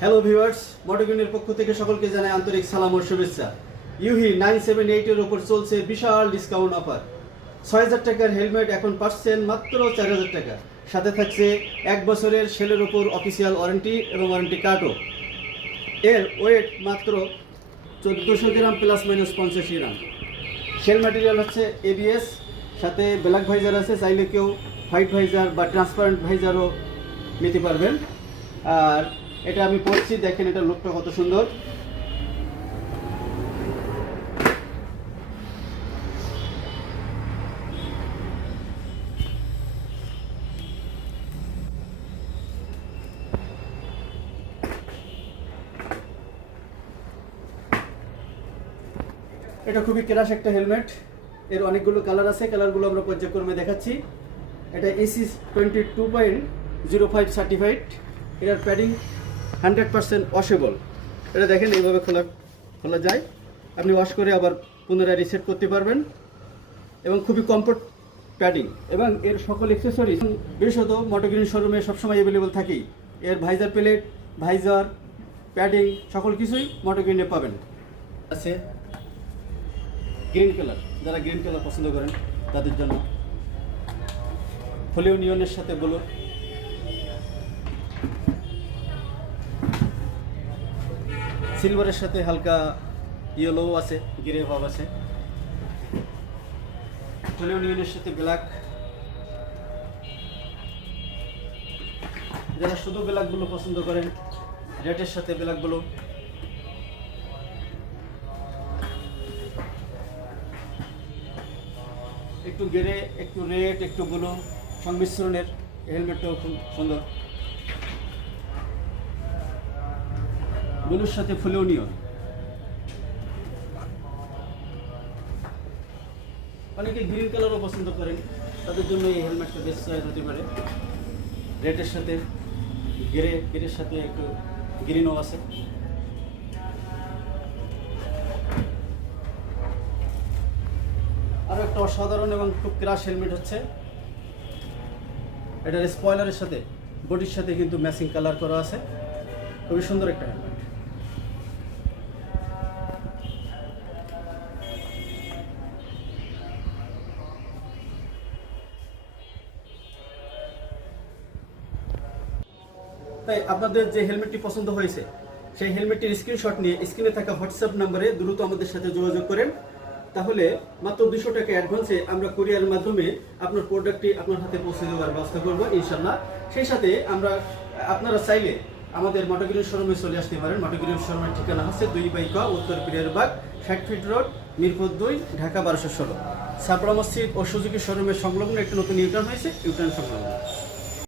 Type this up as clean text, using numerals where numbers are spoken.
Hello viewers, মোটোগ্রিনের পক্ষ থেকে সকলকে জানাই আন্তরিক সালাম ও শুভেচ্ছা। ইউহি 978 এর উপর চলছে বিশাল ডিসকাউন্ট অফার। ৬০০০ টাকার হেলমেট এখন পাচ্ছেন মাত্র ৪০০০ টাকা। সাথে থাকছে ১ বছরের সেলের উপর অফিসিয়াল ওয়ারেন্টি এবং ওয়ারেন্টি কার্ডও। এর ওয়েট মাত্র ১৪০০ গ্রাম প্লাস মাইনাস ৮৫ গ্রাম। শেল ম্যাটেরিয়াল হচ্ছে ABS, সাথে ব্ল্যাক ভাইজার আছে, চাইলে কেউ হোয়াইট ভাইজার বা ট্রান্সপারেন্ট ভাইজারও নিতে পারবেন। আর এটা আমি পড়ছি, দেখেন এটা লুকটা কত সুন্দর। এটা খুবই ক্রাশ একটা হেলমেট। এর অনেকগুলো কালার আছে, কালারগুলো আমরা পর্যায়ক্রমে দেখাচ্ছি। এটা AC 22.05 সার্টিফাইড। এটার প্যাডিং 100% ওয়াশেবল। এটা দেখেন এইভাবে খোলা যায়, আপনি ওয়াশ করে আবার পুনরায় রিসেট করতে পারবেন এবং খুবই কমফোর্ট প্যাডিং। এবং এর সকল অ্যাক্সেসরিজ বিশেষত মোটোগ্রিন শোরুমে সবসময় অ্যাভেলেবল থাকেই। এর ভাইজার প্লেট, ভাইজার, প্যাডিং সকল কিছুই মোটোগ্রিনে পাবেন। আছে গ্রিন কালার, যারা গ্রিন কালার পছন্দ করেন তাদের জন্য ফোলিও নিয়নের সাথে ব্লু, সিলভারের সাথে হালকা ইয়েলো আছে, গ্রে ভাব আছে, ফোলিও নিয়নের সাথে ব্ল্যাক। যারা শুধু ব্ল্যাকগুলো পছন্দ করেন, রেডের সাথে ব্ল্যাকগুলো, একটু গ্রে, একটু রেড, একটু ব্লু সংমিশ্রণের হেলমেটটাও খুব সুন্দর। ব্লুর সাথে ফুলেও নিয়ন। অনেকে গ্রিন কালারও পছন্দ করেন, তাদের জন্য এই হেলমেটটা বেস্ট চয়েস হতে পারে। রেডের সাথে গ্রের সাথে একটু গ্রিনও আছে। আরও একটা অসাধারণ এবং খুব ক্রাশ হেলমেট হচ্ছে, এটার স্পয়লারের সাথে বডির সাথে কিন্তু ম্যাচিং কালার করা আছে, খুবই সুন্দর একটা হেলমেট। তাই আপনাদের যে হেলমেটটি পছন্দ হয়েছে সেই হেলমেটটির স্ক্রিনশট নিয়ে স্ক্রিনে থাকা হোয়াটসঅ্যাপ নম্বরে দ্রুত আমাদের সাথে যোগাযোগ করেন। তাহলে মাত্র ২০০ টাকা অ্যাডভান্সে আমরা কুরিয়ারের মাধ্যমে আপনার প্রোডাক্টটি আপনার হাতে পৌঁছে দেওয়ার ব্যবস্থা করবো ইনশাল্লাহ। সেই সাথে আপনারা চাইলে আমাদের মোটোগ্রিন শোরুমে চলে আসতে পারেন। মোটোগ্রিন শোরুমের ঠিকানা হচ্ছে 2 ক উত্তর পিরিয়ারবাগ 60 ফিট রোড, মিরপুর 2, ঢাকা 1216। ছাপড়া মসজিদ ও সুজুকি শোরুমের সংলগ্ন একটি নতুন ইউটার্ন হয়েছে, ইউটার্ন সংলগ্ন।